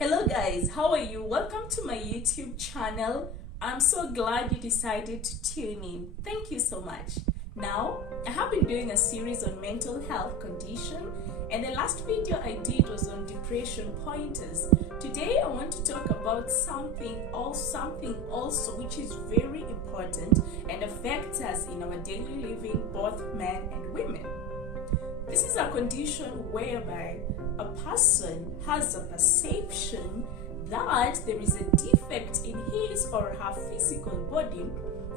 Hello guys, how are you? Welcome to my YouTube channel. I'm so glad you decided to tune in. Thank you so much. Now, I have been doing a series on mental health condition, and the last video I did was on depression pointers. Today I want to talk about something also which is very important and affects us in our daily living, both men and women. This is a condition whereby a person has a perception that there is a defect in his or her physical body,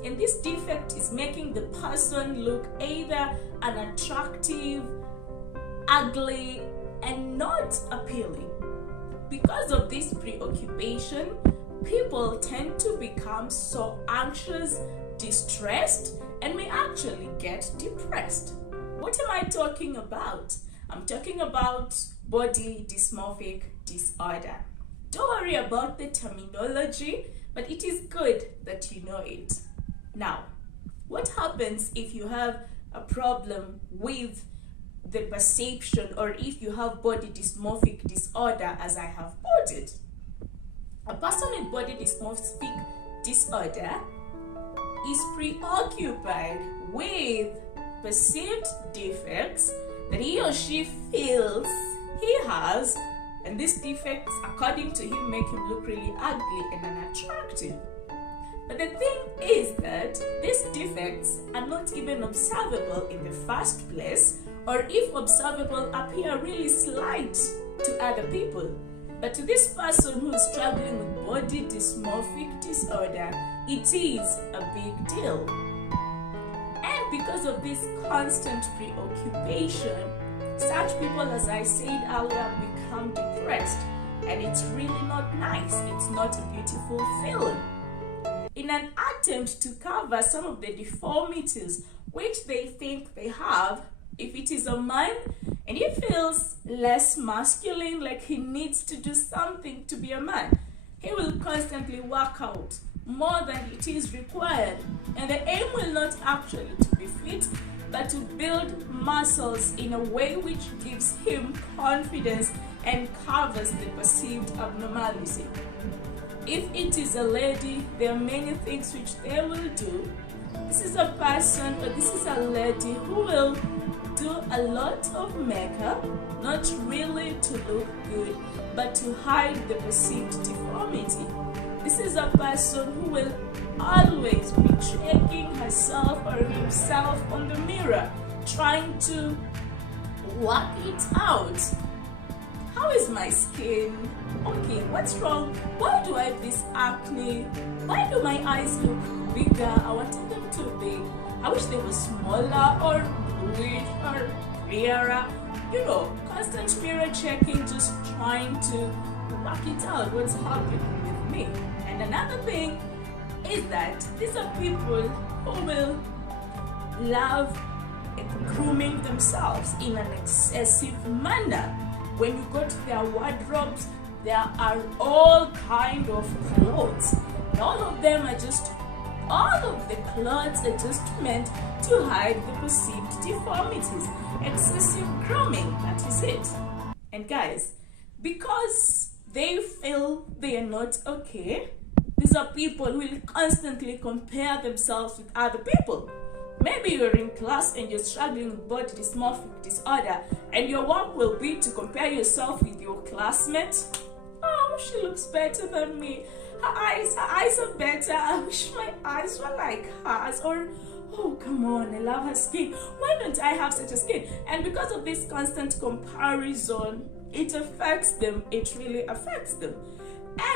and this defect is making the person look either unattractive, ugly, and not appealing. Because of this preoccupation, people tend to become so anxious, distressed, and may actually get depressed. What am I talking about? I'm talking about body dysmorphic disorder. Don't worry about the terminology, but it is good that you know it. Now, what happens if you have a problem with the perception, or if you have body dysmorphic disorder, as I have put it? A person with body dysmorphic disorder is preoccupied with perceived defects that he or she feels he has, and these defects, according to him, make him look really ugly and unattractive. But the thing is that these defects are not even observable in the first place, or if observable, appear really slight to other people. But to this person who is struggling with body dysmorphic disorder, it is a big deal. And because of this constant preoccupation, such people, as I said earlier, become depressed, and it's really not nice. It's not a beautiful feeling. In an attempt to cover some of the deformities which they think they have, if it is a man and he feels less masculine, like he needs to do something to be a man, he will constantly work out more than it is required, and the aim will not actually to be fit, but to build muscles in a way which gives him confidence and covers the perceived abnormality. If it is a lady, there are many things which they will do. This is a person, or this is a lady who will do a lot of makeup, not really to look good, but to hide the perceived deformity. This is a person who will always be checking herself or himself on the mirror, trying to work it out. How is my skin? Okay, what's wrong? Why do I have this acne? Why do my eyes look bigger? I wanted them to be. I wish they were smaller or bluish or clearer. Constant mirror checking, just trying to work it out, what's happening with me. And another thing is that these are people who will love grooming themselves in an excessive manner. When you go to their wardrobes, there are all kind of clothes, and all of the clothes are just meant to hide the perceived deformities. Excessive grooming, that is it. And guys, because they feel they are not okay, these are people who will constantly compare themselves with other people. Maybe you're in class and you're struggling with body dysmorphic disorder, and your work will be to compare yourself with your classmate. Oh, she looks better than me. Her eyes are better. I wish my eyes were like hers. Or, oh, come on, I love her skin. Why don't I have such a skin? And because of this constant comparison, it affects them. It really affects them.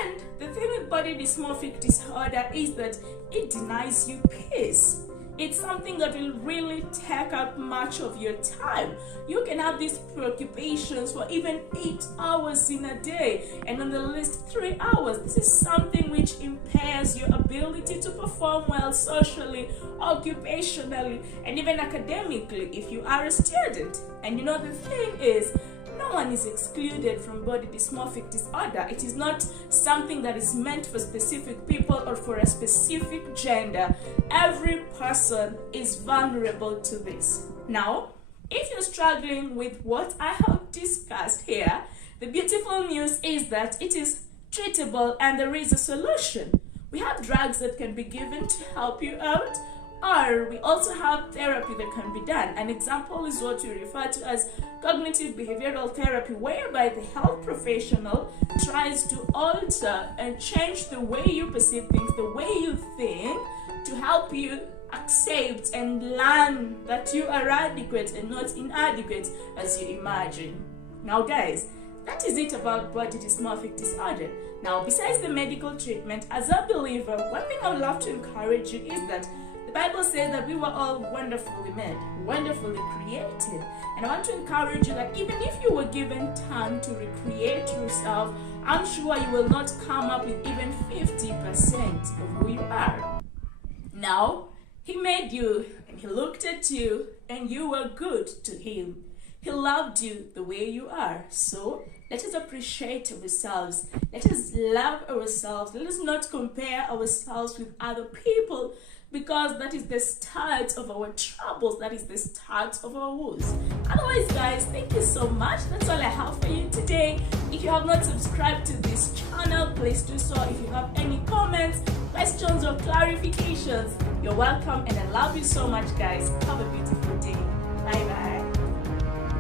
And the thing with body dysmorphic disorder is that it denies you peace. It's something that will really take up much of your time. You can have these preoccupations for even 8 hours in a day, and on the least 3 hours. This is something which impairs your ability to perform well socially, occupationally, and even academically if you are a student. And the thing is, no one is excluded from body dysmorphic disorder. It is not something that is meant for specific people or for a specific gender. Every person is vulnerable to this. Now, if you're struggling with what I have discussed here, The beautiful news is that it is treatable and there is a solution. We have drugs that can be given to help you out, or we also have therapy that can be done. An example is what we refer to as cognitive behavioral therapy, whereby the health professional tries to alter and change the way you perceive things, the way you think, to help you accept and learn that you are adequate and not inadequate as you imagine. Now guys, that is it about body dysmorphic disorder. Now, besides the medical treatment, as a believer, one thing I would love to encourage you is that the Bible says that we were all wonderfully made, wonderfully created. And I want to encourage you that even if you were given time to recreate yourself, I'm sure you will not come up with even 50% of who you are. Now, He made you and He looked at you and you were good to Him. He loved you the way you are. So let us appreciate ourselves. Let us love ourselves. Let us not compare ourselves with other people, because that is the start of our troubles. That is the start of our woes. Otherwise, guys, thank you so much. That's all I have for you today. If you have not subscribed to this channel, please do so. If you have any comments, questions, or clarifications, you're welcome. And I love you so much, guys. Have a beautiful day. Bye-bye.